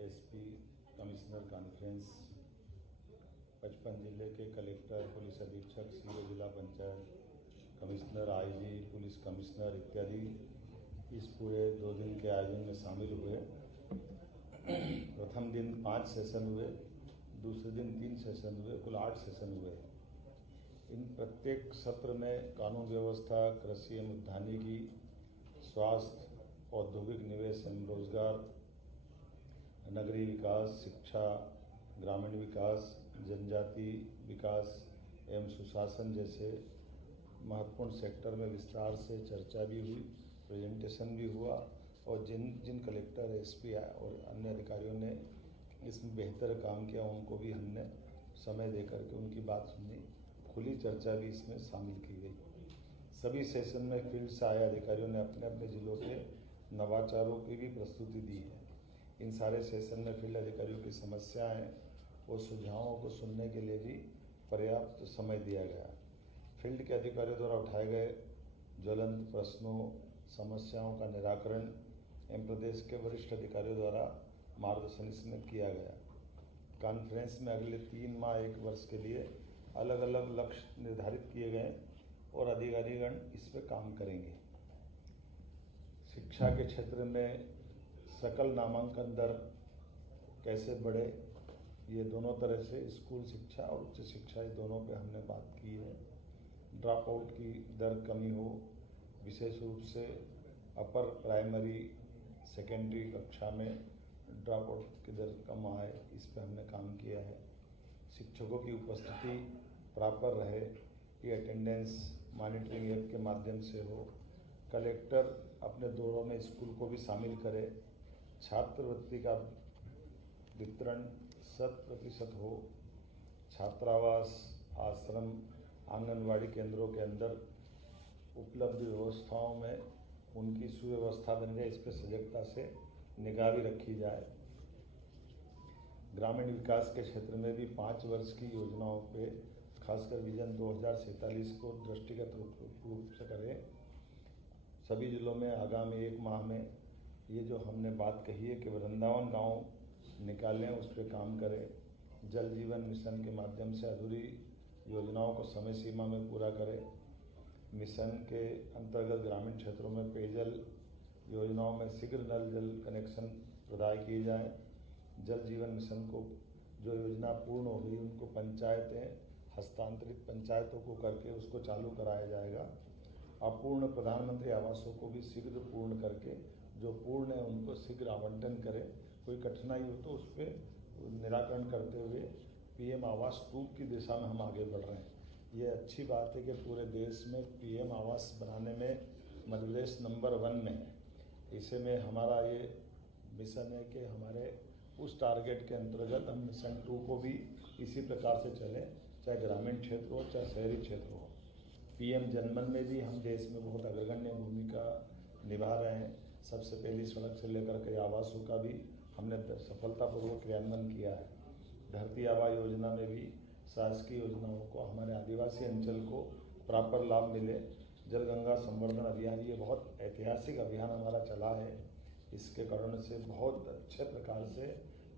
SP commissioner conference 55 जिले के collector, police अधीक्षक, सीओ जिला panchayat commissioner, IG, police commissioner इत्यादि इस पूरे 2 दिन के आयोजन में शामिल हुए। प्रथम दिन 5 सेशन हुए, दूसरे दिन 3 सेशन हुए, कुल 8 सेशन हुए। इन प्रत्येक सत्र में कानून व्यवस्था, कृषि एवं उद्यानिकी, स्वास्थ्य, औद्योगिक निवेश एवं रोजगार, नगरीय विकास, शिक्षा, ग्रामीण विकास, जनजाति विकास एवं सुशासन जैसे महत्वपूर्ण सेक्टर में विस्तार से चर्चा भी हुई, प्रेजेंटेशन भी हुआ और जिन कलेक्टर, एसपी और अन्य अधिकारियों ने इसमें बेहतर काम किया उनको भी हमने समय देकर के उनकी बात सुनी। खुली चर्चा भी इसमें शामिल की गई। सभी सेशन में फील्ड से आए अधिकारियों ने अपने अपने जिलों के नवाचारों की भी प्रस्तुति दी है। इन सारे सेशन में फील्ड अधिकारियों की समस्याएं और सुझावों को सुनने के लिए भी पर्याप्त समय दिया गया। फील्ड के अधिकारियों द्वारा उठाए गए ज्वलंत प्रश्नों, समस्याओं का निराकरण एवं प्रदेश के वरिष्ठ अधिकारियों द्वारा मार्गदर्शन इसमें किया गया। कॉन्फ्रेंस में अगले 3 माह 1 वर्ष के लिए अलग अलग लक्ष्य निर्धारित किए गए और अधिकारीगण इस पर काम करेंगे। शिक्षा के क्षेत्र में सकल नामांकन दर कैसे बढ़े, ये दोनों तरह से स्कूल शिक्षा और उच्च शिक्षा, ये दोनों पे हमने बात की है। ड्रॉप आउट की दर कमी हो, विशेष रूप से अपर प्राइमरी, सेकेंडरी कक्षा में ड्रॉप आउट की दर कम आए, इस पे हमने काम किया है। शिक्षकों की उपस्थिति प्रॉपर रहे, ये अटेंडेंस मॉनिटरिंग ऐप के माध्यम से हो। कलेक्टर अपने दौरों में स्कूल को भी शामिल करे। छात्रवृत्ति का वितरण 100% हो। छात्रावास, आश्रम, आंगनवाड़ी केंद्रों के अंदर उपलब्ध व्यवस्थाओं में उनकी सुव्यवस्था बन जाए, इस पर सजगता से निगाह भी रखी जाए। ग्रामीण विकास के क्षेत्र में भी 5 वर्ष की योजनाओं पे खासकर विजन 2047 को दृष्टिगत रूप से करें। सभी जिलों में आगामी 1 माह में ये जो हमने बात कही है कि वृंदावन गांव निकालें, उस पर काम करें। जल जीवन मिशन के माध्यम से अधूरी योजनाओं को समय सीमा में पूरा करें। मिशन के अंतर्गत ग्रामीण क्षेत्रों में पेयजल योजनाओं में शीघ्र नल जल कनेक्शन प्रदान किए जाएं। जल जीवन मिशन को जो योजना पूर्ण हो गई उनको पंचायतें हस्तांतरित पंचायतों को करके उसको चालू कराया जाएगा। अपूर्ण प्रधानमंत्री आवासों को भी शीघ्र पूर्ण करके जो पूर्ण है उनको शीघ्र आवंटन करें। कोई कठिनाई हो तो उस पर निराकरण करते हुए पीएम आवास 2 की दिशा में हम आगे बढ़ रहे हैं। ये अच्छी बात है कि पूरे देश में पीएम आवास बनाने में मध्य प्रदेश नंबर 1 में है। इसे में हमारा ये मिशन है कि हमारे उस टारगेट के अंतर्गत हम मिशन 2 को भी इसी प्रकार से चलें, चाहे ग्रामीण क्षेत्र हो चाहे शहरी क्षेत्र हो। पीएम जनमन में भी हम देश में बहुत अग्रगण्य भूमिका निभा रहे हैं। सबसे पहली सड़क से लेकर के आवासों का भी हमने सफलतापूर्वक क्रियान्वयन किया है। धरती आबा योजना में भी शासकीय योजनाओं को हमारे आदिवासी अंचल को प्रॉपर लाभ मिले। जल गंगा संवर्धन अभियान, ये बहुत ऐतिहासिक अभियान हमारा चला है। इसके कारण से बहुत अच्छे प्रकार से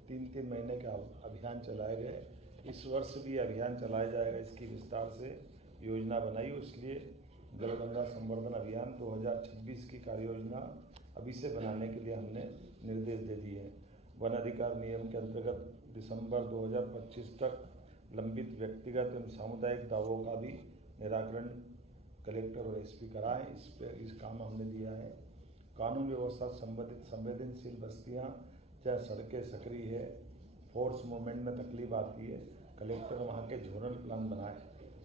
3-3 महीने के अभियान चलाए गए। इस वर्ष भी अभियान चलाया जाएगा, इसकी विस्तार से योजना बनाई। इसलिए जल गंगा संवर्धन अभियान 2026 की कार्य योजना अभी से बनाने के लिए हमने निर्देश दे दिए हैं। वन अधिकार नियम के अंतर्गत दिसंबर 2025 तक लंबित व्यक्तिगत एवं सामुदायिक दावों का भी निराकरण कलेक्टर और एसपी कराएं, इस काम हमने दिया है। कानून व्यवस्था संबंधित संवेदनशील बस्तियां चाहे सड़कें सक्रिय है, फोर्स मूवमेंट में तकलीफ आती है, कलेक्टर वहाँ के जोनल प्लान बनाए।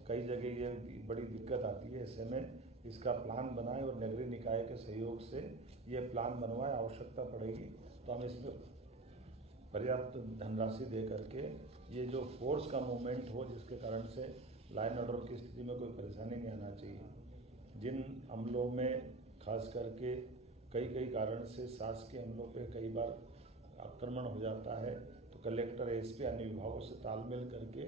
कई जगह ये बड़ी दिक्कत आती है, ऐसे में इसका प्लान बनाए और नगरीय निकाय के सहयोग से ये प्लान बनवाए। आवश्यकता पड़ेगी तो हम इसमें पर्याप्त धनराशि दे करके ये जो फोर्स का मूवमेंट हो, जिसके कारण से लाइन ऑर्डर की स्थिति में कोई परेशानी नहीं आना चाहिए। जिन अमलों में खास करके कई कारण से शासकीय अमलों पे कई बार आक्रमण हो जाता है, तो कलेक्टर, एसपी अन्य विभागों से तालमेल करके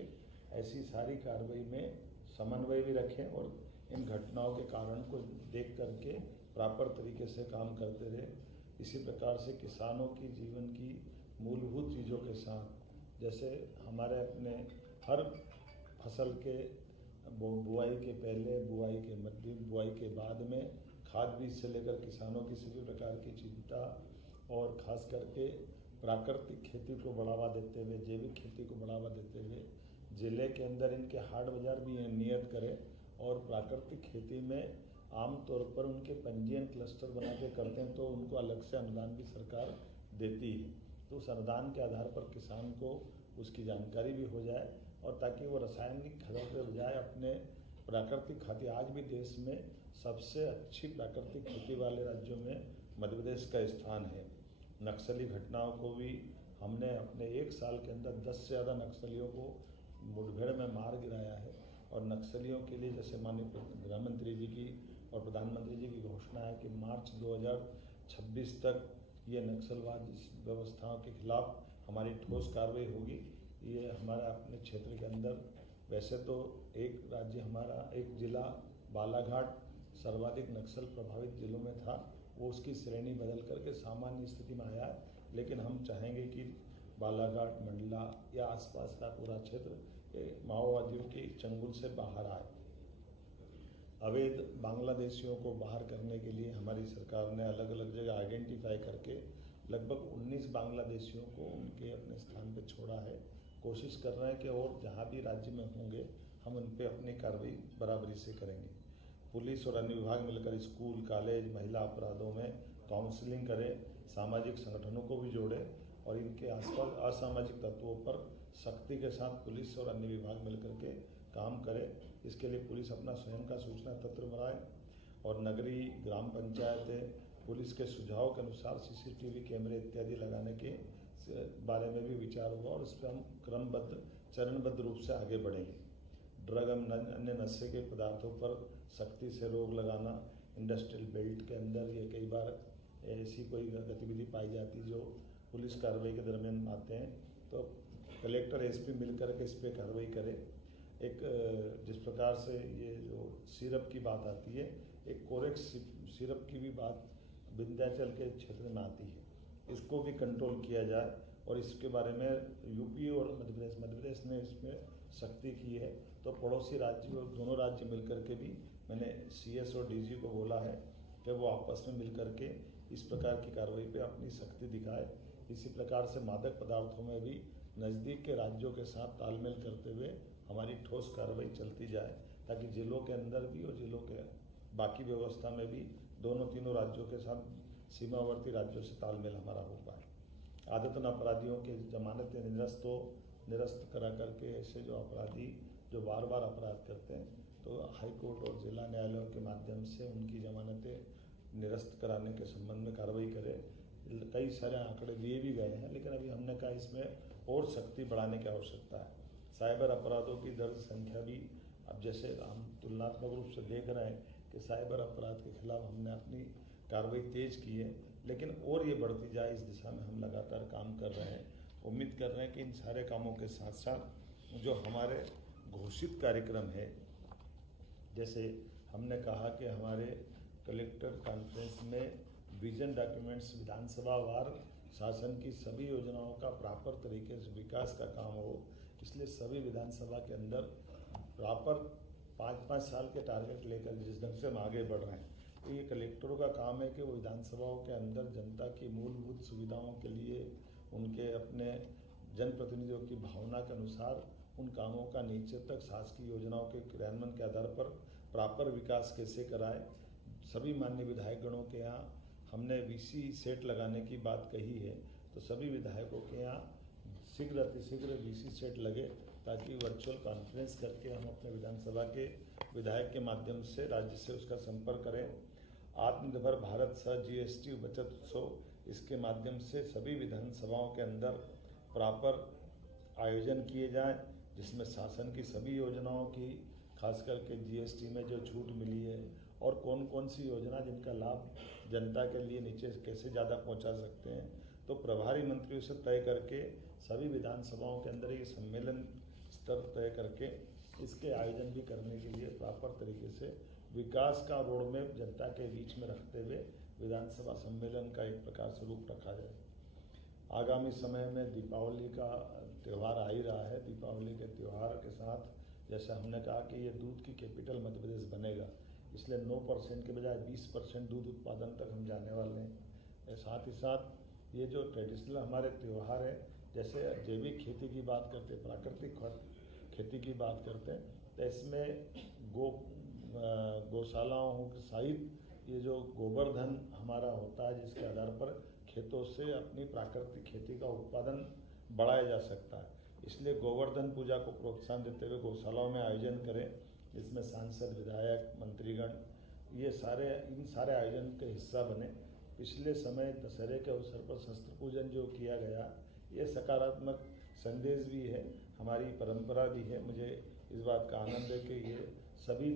ऐसी सारी कार्रवाई में समन्वय भी रखें और इन घटनाओं के कारण को देख करके प्रॉपर तरीके से काम करते रहे। इसी प्रकार से किसानों की जीवन की मूलभूत चीज़ों के साथ, जैसे हमारे अपने हर फसल के बुआई के पहले, बुआई के मध्य, बुआई के बाद में खाद बीज से लेकर किसानों की सभी प्रकार की चिंता, और ख़ास करके प्राकृतिक खेती को बढ़ावा देते हुए, जैविक खेती को बढ़ावा देते हुए ज़िले के अंदर इनके हाट बाज़ार भी नियत करें, और प्राकृतिक खेती में आमतौर पर उनके पंजीयन क्लस्टर बना के करते हैं तो उनको अलग से अनुदान भी सरकार देती है। तो उस अनुदान के आधार पर किसान को उसकी जानकारी भी हो जाए, और ताकि वो रासायनिक खादों के बजाय अपने प्राकृतिक खाद्य, आज भी देश में सबसे अच्छी प्राकृतिक खेती वाले राज्यों में मध्य प्रदेश का स्थान है। नक्सली घटनाओं को भी हमने अपने 1 साल के अंदर 10 से ज़्यादा नक्सलियों को मुठभेड़ में मार गिराया है, और नक्सलियों के लिए जैसे माननीय गृह मंत्री जी की और प्रधानमंत्री जी की घोषणा है कि मार्च 2026 तक ये नक्सलवाद व्यवस्थाओं के खिलाफ हमारी ठोस कार्रवाई होगी। ये हमारा अपने क्षेत्र के अंदर, वैसे तो एक राज्य हमारा, एक जिला बालाघाट सर्वाधिक नक्सल प्रभावित जिलों में था, वो उसकी श्रेणी बदल करके सामान्य स्थिति में आया है, लेकिन हम चाहेंगे कि बालाघाट, मंडला या आसपास का पूरा क्षेत्र माओवादियों के चंगुल से बाहर आए। अवैध बांग्लादेशियों को बाहर करने के लिए हमारी सरकार ने अलग अलग जगह आइडेंटिफाई करके लगभग 19 बांग्लादेशियों को उनके अपने स्थान पर छोड़ा है। कोशिश कर रहे हैं कि और जहाँ भी राज्य में होंगे हम उन पर अपनी कार्रवाई बराबरी से करेंगे। पुलिस और अन्य विभाग मिलकर स्कूल, कॉलेज, महिला अपराधों में काउंसलिंग करें, सामाजिक संगठनों को भी जोड़ें, और इनके आसपास असामाजिक तत्वों पर सख्ती के साथ पुलिस और अन्य विभाग मिलकर के काम करें। इसके लिए पुलिस अपना स्वयं का सूचना तंत्र बनाए, और नगरीय, ग्राम पंचायतें पुलिस के सुझाव के अनुसार CCTV कैमरे इत्यादि लगाने के बारे में भी विचार होगा, और इस पर हम क्रमबद्ध, चरणबद्ध रूप से आगे बढ़ेंगे। ड्रग अन्य नशे के पदार्थों पर सख्ती से रोक लगाना, इंडस्ट्रियल बेल्ट के अंदर ये कई बार ऐसी कोई गतिविधि पाई जाती जो पुलिस कार्रवाई के दरमियान आते हैं, तो कलेक्टर SP मिलकर के इस पर कार्रवाई करे। एक जिस प्रकार से ये जो सिरप की बात आती है, एक कोरेक्स सिरप की भी बात विंध्याचल के क्षेत्र में आती है, इसको भी कंट्रोल किया जाए, और इसके बारे में UP और मध्य प्रदेश ने इसमें सख्ती की है। तो पड़ोसी राज्य और दोनों राज्य मिलकर के भी, मैंने CS और DG को बोला है कि वो आपस में मिलकर के इस प्रकार की कार्रवाई पे अपनी सख्ती दिखाए। इसी प्रकार से मादक पदार्थों में भी नज़दीक के राज्यों के साथ तालमेल करते हुए हमारी ठोस कार्रवाई चलती जाए, ताकि जिलों के अंदर भी और जिलों के बाकी व्यवस्था में भी तीनों राज्यों के साथ सीमावर्ती राज्यों से तालमेल हमारा हो पाए। आदतन अपराधियों के जमानतें निरस्त करा करके ऐसे जो अपराधी जो बार बार अपराध करते हैं, तो हाई कोर्ट और जिला न्यायालयों के माध्यम से उनकी जमानतें निरस्त कराने के संबंध में कार्रवाई करें। कई सारे आंकड़े दिए भी गए हैं, लेकिन अभी हमने कहा इसमें और सख्ती बढ़ाने की आवश्यकता है। साइबर अपराधों की दर्ज संख्या भी, अब जैसे हम तुलनात्मक रूप से देख रहे हैं कि साइबर अपराध के खिलाफ हमने अपनी कार्रवाई तेज की है, लेकिन और ये बढ़ती जाए, इस दिशा में हम लगातार काम कर रहे हैं। उम्मीद कर रहे हैं कि इन सारे कामों के साथ साथ जो हमारे घोषित कार्यक्रम है, जैसे हमने कहा कि हमारे कलेक्टर कॉन्फ्रेंस में विजन डॉक्यूमेंट्स विधानसभा वार शासन की सभी योजनाओं का प्रॉपर तरीके से विकास का काम हो, इसलिए सभी विधानसभा के अंदर प्रॉपर 5-5 साल के टारगेट लेकर जिस ढंग से हम आगे बढ़ रहे हैं, तो ये कलेक्टरों का काम है कि वो विधानसभाओं के अंदर जनता की मूलभूत सुविधाओं के लिए उनके अपने जनप्रतिनिधियों की भावना के अनुसार उन कामों का नीचे तक शासकीय योजनाओं के क्रियान्वयन के आधार पर प्रॉपर विकास कैसे कराए। सभी माननीय विधायकगणों के यहाँ हमने VC सेट लगाने की बात कही है, तो सभी विधायकों के यहाँ शीघ्र अतिशीघ्र VC सेट लगे, ताकि वर्चुअल कॉन्फ्रेंस करके हम अपने विधानसभा के विधायक के माध्यम से राज्य से उसका संपर्क करें। आत्मनिर्भर भारत सह GST बचत उत्सव, इसके माध्यम से सभी विधानसभाओं के अंदर प्रॉपर आयोजन किए जाएं, जिसमें शासन की सभी योजनाओं की, खास करके GST में जो छूट मिली है और कौन कौन सी योजना जिनका लाभ जनता के लिए नीचे कैसे ज़्यादा पहुंचा सकते हैं, तो प्रभारी मंत्रियों से तय करके सभी विधानसभाओं के अंदर ये सम्मेलन स्तर तय करके इसके आयोजन भी करने के लिए प्रॉपर तरीके से विकास का रोड मैप जनता के बीच में रखते हुए विधानसभा सम्मेलन का एक प्रकार से रूप रखा जाए। आगामी समय में दीपावली का त्यौहार आ ही रहा है। दीपावली के त्यौहार के साथ जैसे हमने कहा कि ये दूध की कैपिटल मध्य प्रदेश बनेगा, इसलिए 9% के बजाय 20% दूध उत्पादन तक हम जाने वाले हैं। साथ ही साथ ये जो ट्रेडिशनल हमारे त्यौहार है, जैसे जैविक खेती की बात करते हैं, प्राकृतिक खेती की बात करते हैं, तो इसमें गौशालाओं सहित ये जो गोवर्धन हमारा होता है, जिसके आधार पर खेतों से अपनी प्राकृतिक खेती का उत्पादन बढ़ाया जा सकता है। इसलिए गोवर्धन पूजा को प्रोत्साहन देते हुए गौशालाओं में आयोजन करें, जिसमें सांसद, विधायक, मंत्रीगण ये इन सारे आयोजन के हिस्सा बने। पिछले समय दशहरे के अवसर पर शस्त्र पूजन जो किया गया, ये सकारात्मक संदेश भी है, हमारी परंपरा भी है। मुझे इस बात का आनंद है कि ये सभी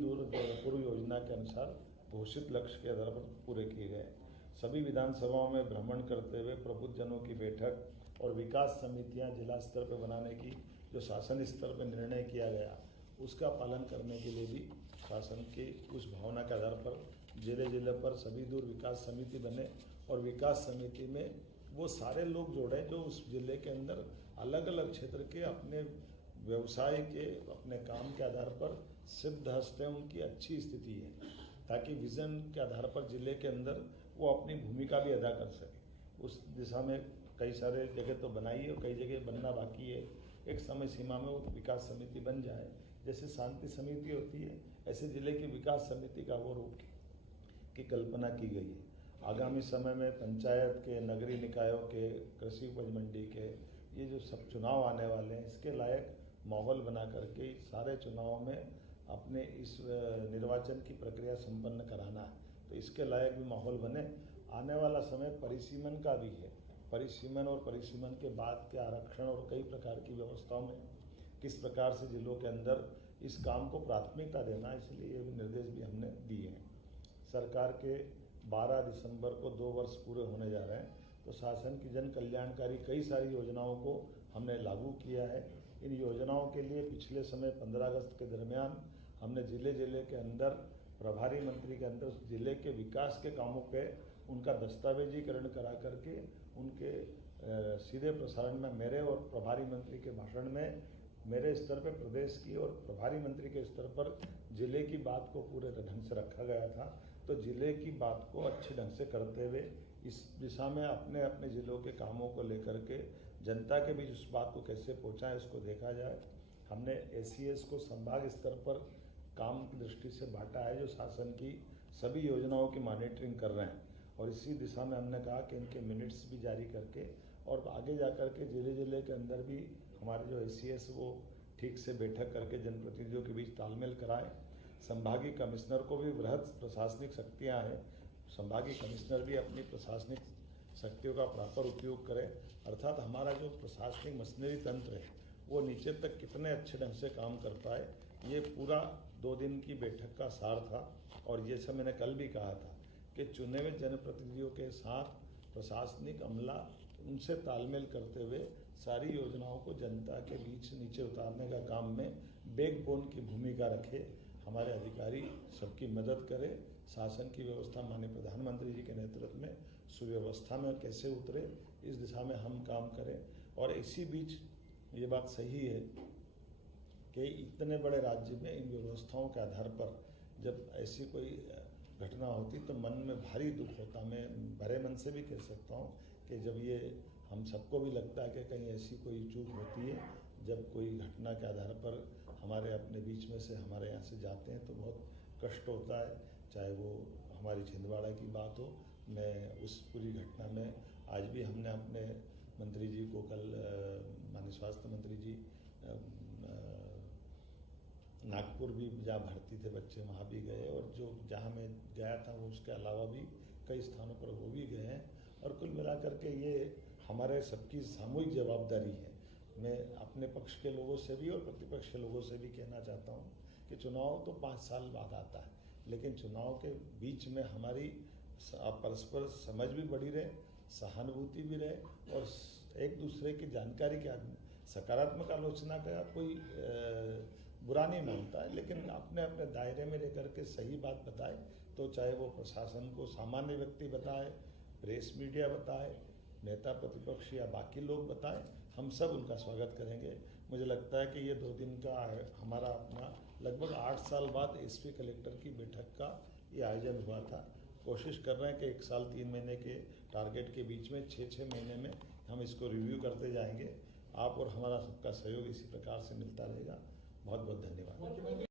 पूर्व योजना के अनुसार घोषित लक्ष्य के आधार पर पूरे किए गए। सभी विधानसभाओं में भ्रमण करते हुए प्रबुद्धजनों की बैठक और विकास समितियां जिला स्तर पर बनाने की जो शासन स्तर पर निर्णय किया गया, उसका पालन करने के लिए भी शासन की उस भावना के आधार पर जिले पर सभी दूर विकास समिति बने और विकास समिति में वो सारे लोग जोड़े जो उस जिले के अंदर अलग अलग क्षेत्र के अपने व्यवसाय के, अपने काम के आधार पर सिद्ध हस्ते उनकी अच्छी स्थिति है, ताकि विजन के आधार पर जिले के अंदर वो अपनी भूमिका भी अदा कर सके। उस दिशा में कई सारे जगह तो बनाई है और कई जगह बनना बाकी है। एक समय सीमा में वो विकास समिति बन जाए, जैसे शांति समिति होती है, ऐसे जिले की विकास समिति का वो रूप की कल्पना की गई है। आगामी समय में पंचायत के, नगरीय निकायों के, कृषि उपज मंडी के ये जो सब चुनाव आने वाले हैं, इसके लायक माहौल बना करके सारे चुनावों में अपने इस निर्वाचन की प्रक्रिया संपन्न कराना है, तो इसके लायक भी माहौल बने। आने वाला समय परिसीमन का भी है, परिसीमन और परिसीमन के बाद के आरक्षण और कई प्रकार की व्यवस्थाओं में किस प्रकार से जिलों के अंदर इस काम को प्राथमिकता देना, इसलिए ये निर्देश भी हमने दिए हैं। सरकार के 12 दिसंबर को 2 वर्ष पूरे होने जा रहे हैं, तो शासन की जन कल्याणकारी कई सारी योजनाओं को हमने लागू किया है। इन योजनाओं के लिए पिछले समय 15 अगस्त के दरमियान हमने जिले के अंदर प्रभारी मंत्री के अंदर जिले के विकास के कामों पे उनका दस्तावेजीकरण करा करके उनके सीधे प्रसारण में मेरे और प्रभारी मंत्री के भाषण में मेरे स्तर पर प्रदेश की और प्रभारी मंत्री के स्तर पर जिले की बात को पूरे ढंग से रखा गया था। तो जिले की बात को अच्छे ढंग से करते हुए इस दिशा में अपने अपने जिलों के कामों को लेकर के जनता के बीच उस बात को कैसे पहुँचाएं, इसको देखा जाए। हमने ACS को संभाग स्तर पर काम की दृष्टि से बांटा है, जो शासन की सभी योजनाओं की मॉनिटरिंग कर रहे हैं, और इसी दिशा में हमने कहा कि इनके मिनट्स भी जारी करके और आगे जा कर के जिले के अंदर भी हमारे जो ACS वो ठीक से बैठक करके जनप्रतिनिधियों के बीच तालमेल कराएं। संभागीय कमिश्नर को भी वृहद प्रशासनिक शक्तियां हैं, संभागीय कमिश्नर भी अपनी प्रशासनिक शक्तियों का प्रॉपर उपयोग करें, अर्थात हमारा जो प्रशासनिक मशीनरी तंत्र है वो नीचे तक कितने अच्छे ढंग से काम कर पाए, ये पूरा 2 दिन की बैठक का सार था। और ये सब मैंने कल भी कहा था कि चुने हुए जनप्रतिनिधियों के साथ प्रशासनिक अमला उनसे तालमेल करते हुए सारी योजनाओं को जनता के बीच नीचे उतारने का काम में बैकबोन की भूमिका रखे। हमारे अधिकारी सबकी मदद करें, शासन की व्यवस्था माननीय प्रधानमंत्री जी के नेतृत्व में सुव्यवस्था में कैसे उतरे, इस दिशा में हम काम करें। और इसी बीच ये बात सही है कि इतने बड़े राज्य में इन व्यवस्थाओं के आधार पर जब ऐसी कोई घटना होती तो मन में भारी दुख होता। मैं भरे मन से भी कह सकता हूँ कि जब ये हम सबको भी लगता है कि कहीं ऐसी कोई चूक होती है, जब कोई घटना के आधार पर हमारे अपने बीच में से हमारे यहाँ से जाते हैं तो बहुत कष्ट होता है। चाहे वो हमारी छिंदवाड़ा की बात हो, मैं उस पूरी घटना में आज भी हमने अपने मंत्री जी को कल माननीय स्वास्थ्य मंत्री जी नागपुर भी जहाँ भर्ती थे बच्चे वहाँ भी गए, और जो जहाँ मैं गया था वो उसके अलावा भी कई स्थानों पर वो भी गए हैं। और कुल मिलाकर के ये हमारे सबकी सामूहिक जवाबदारी है। मैं अपने पक्ष के लोगों से भी और प्रतिपक्ष के लोगों से भी कहना चाहता हूँ कि चुनाव तो 5 साल बाद आता है, लेकिन चुनाव के बीच में हमारी परस्पर समझ भी बढ़ी रहे, सहानुभूति भी रहे और एक दूसरे की जानकारी के आदमी सकारात्मक आलोचना का कोई बुरा नहीं मानता है, लेकिन अपने अपने दायरे में लेकर के सही बात बताए, तो चाहे वो प्रशासन को सामान्य व्यक्ति बताए, प्रेस मीडिया बताए, नेता प्रतिपक्ष या बाकी लोग बताएं, हम सब उनका स्वागत करेंगे। मुझे लगता है कि ये 2 दिन का हमारा अपना लगभग 8 साल बाद एसपी कलेक्टर की बैठक का ये आयोजन हुआ था। कोशिश कर रहे हैं कि 1 साल 3 महीने के टारगेट के बीच में 6-6 महीने में हम इसको रिव्यू करते जाएंगे। आप और हमारा सबका सहयोग इसी प्रकार से मिलता रहेगा। बहुत बहुत धन्यवाद।